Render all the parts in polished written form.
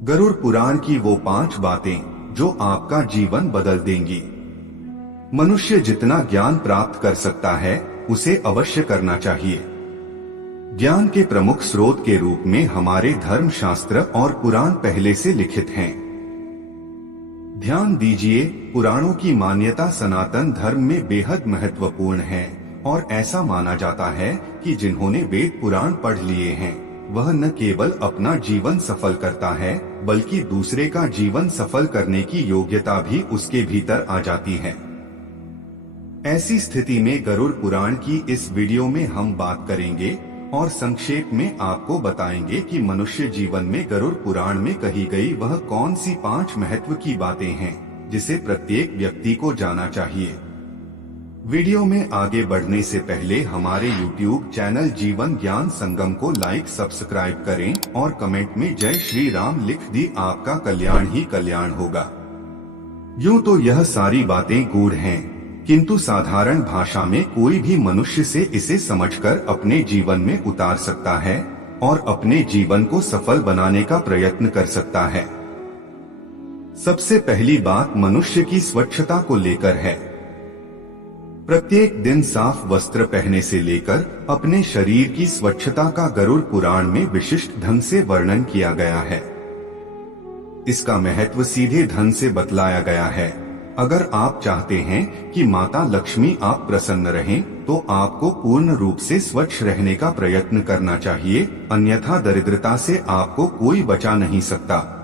गरुड़ पुराण की वो 5 बातें जो आपका जीवन बदल देंगी। मनुष्य जितना ज्ञान प्राप्त कर सकता है उसे अवश्य करना चाहिए। ज्ञान के प्रमुख स्रोत के रूप में हमारे धर्म शास्त्र और पुराण पहले से लिखित हैं। ध्यान दीजिए, पुराणों की मान्यता सनातन धर्म में बेहद महत्वपूर्ण है और ऐसा माना जाता है कि जिन्होंने वेद पुराण पढ़ लिए हैं वह न केवल अपना जीवन सफल करता है बल्कि दूसरे का जीवन सफल करने की योग्यता भी उसके भीतर आ जाती है। ऐसी स्थिति में गरुड़ पुराण की इस वीडियो में हम बात करेंगे और संक्षेप में आपको बताएंगे कि मनुष्य जीवन में गरुड़ पुराण में कही गई वह कौन सी 5 महत्व की बातें हैं जिसे प्रत्येक व्यक्ति को जाना चाहिए। वीडियो में आगे बढ़ने से पहले हमारे YouTube चैनल जीवन ज्ञान संगम को लाइक सब्सक्राइब करें और कमेंट में जय श्री राम लिख दी, आपका कल्याण ही कल्याण होगा। यूं तो यह सारी बातें गूढ़ हैं, किंतु साधारण भाषा में कोई भी मनुष्य से इसे समझकर अपने जीवन में उतार सकता है और अपने जीवन को सफल बनाने का प्रयत्न कर सकता है। सबसे पहली बात मनुष्य की स्वच्छता को लेकर है। प्रत्येक दिन साफ वस्त्र पहनने से लेकर अपने शरीर की स्वच्छता का गरुड़ पुराण में विशिष्ट ढंग से वर्णन किया गया है। इसका महत्व सीधे ढंग से बतलाया गया है। अगर आप चाहते हैं कि माता लक्ष्मी आप प्रसन्न रहें, तो आपको पूर्ण रूप से स्वच्छ रहने का प्रयत्न करना चाहिए, अन्यथा दरिद्रता से आपको कोई बचा नहीं सकता।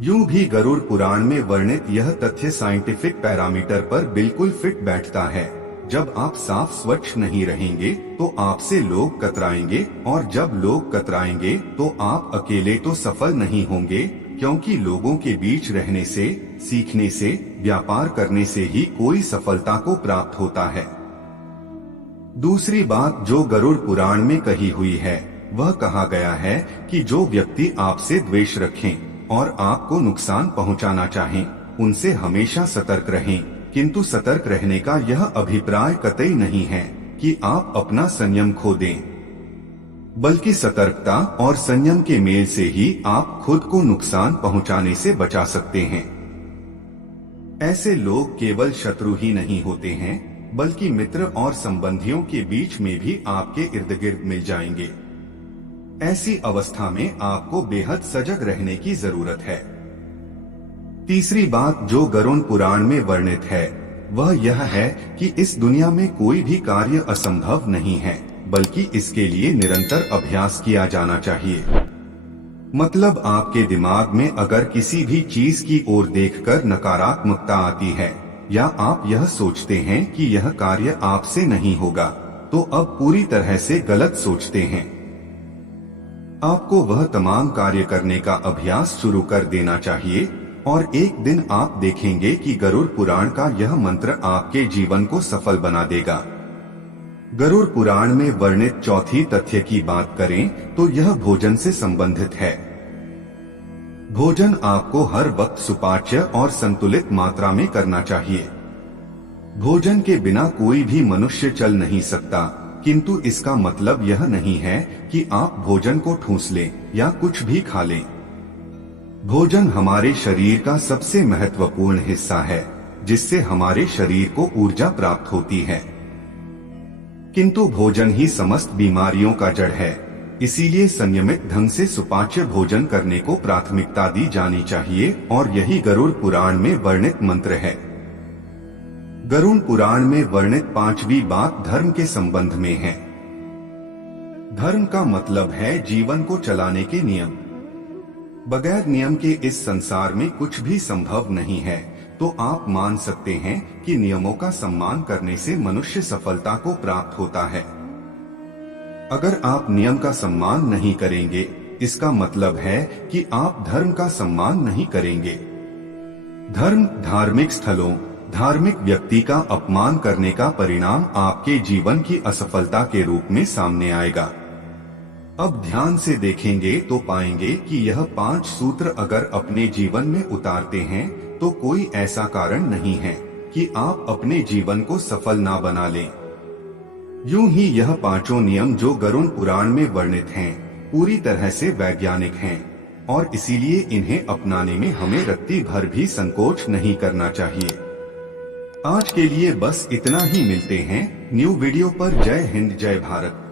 यूं भी गरुड़ पुराण में वर्णित यह तथ्य साइंटिफिक पैरामीटर पर बिल्कुल फिट बैठता है। जब आप साफ स्वच्छ नहीं रहेंगे तो आपसे लोग कतराएंगे और जब लोग कतराएंगे तो आप अकेले तो सफल नहीं होंगे, क्योंकि लोगों के बीच रहने से, सीखने से, व्यापार करने से ही कोई सफलता को प्राप्त होता है। दूसरी बात जो गरुड़ पुराण में कही हुई है वह कहा गया है कि जो व्यक्ति आपसे द्वेष रखें और आपको नुकसान पहुंचाना चाहें, उनसे हमेशा सतर्क रहें, किंतु सतर्क रहने का यह अभिप्राय कतई नहीं है कि आप अपना संयम खो दें, बल्कि सतर्कता और संयम के मेल से ही आप खुद को नुकसान पहुंचाने से बचा सकते हैं। ऐसे लोग केवल शत्रु ही नहीं होते हैं बल्कि मित्र और संबंधियों के बीच में भी आपके इर्द गिर्द मिल जाएंगे। ऐसी अवस्था में आपको बेहद सजग रहने की जरूरत है। तीसरी बात जो गरुड़ पुराण में वर्णित है वह यह है कि इस दुनिया में कोई भी कार्य असंभव नहीं है, बल्कि इसके लिए निरंतर अभ्यास किया जाना चाहिए। मतलब आपके दिमाग में अगर किसी भी चीज की ओर देखकर नकारात्मकता आती है या आप यह सोचते हैं कि यह कार्य आपसे नहीं होगा, तो अब पूरी तरह से गलत सोचते हैं। आपको वह तमाम कार्य करने का अभ्यास शुरू कर देना चाहिए और एक दिन आप देखेंगे कि गरुड़ पुराण का यह मंत्र आपके जीवन को सफल बना देगा। गरुड़ पुराण में वर्णित चौथी तथ्य की बात करें तो यह भोजन से संबंधित है। भोजन आपको हर वक्त सुपाच्य और संतुलित मात्रा में करना चाहिए। भोजन के बिना कोई भी मनुष्य चल नहीं सकता, किंतु इसका मतलब यह नहीं है कि आप भोजन को ठूंस लें या कुछ भी खा लें। भोजन हमारे शरीर का सबसे महत्वपूर्ण हिस्सा है, जिससे हमारे शरीर को ऊर्जा प्राप्त होती है। किंतु भोजन ही समस्त बीमारियों का जड़ है, इसीलिए संयमित ढंग से सुपाच्य भोजन करने को प्राथमिकता दी जानी चाहिए और यही गरुड़ पुराण में वर्णित मंत्र है। गरुड़ पुराण में वर्णित 5वीं बात धर्म के संबंध में है। धर्म का मतलब है जीवन को चलाने के नियम। बगैर नियम के इस संसार में कुछ भी संभव नहीं है, तो आप मान सकते हैं कि नियमों का सम्मान करने से मनुष्य सफलता को प्राप्त होता है। अगर आप नियम का सम्मान नहीं करेंगे, इसका मतलब है कि आप धर्म का सम्मान नहीं करेंगे। धर्म, धार्मिक स्थलों, धार्मिक व्यक्ति का अपमान करने का परिणाम आपके जीवन की असफलता के रूप में सामने आएगा। अब ध्यान से देखेंगे तो पाएंगे कि यह 5 सूत्र अगर अपने जीवन में उतारते हैं तो कोई ऐसा कारण नहीं है कि आप अपने जीवन को सफल ना बना लें। यूं ही यह 5 नियम जो गरुड़ पुराण में वर्णित हैं, पूरी तरह से वैज्ञानिक हैं। और इसीलिए इन्हें अपनाने में हमें रत्ती भर भी संकोच नहीं करना चाहिए। आज के लिए बस इतना ही। मिलते हैं न्यू वीडियो पर। जय हिंद, जय भारत।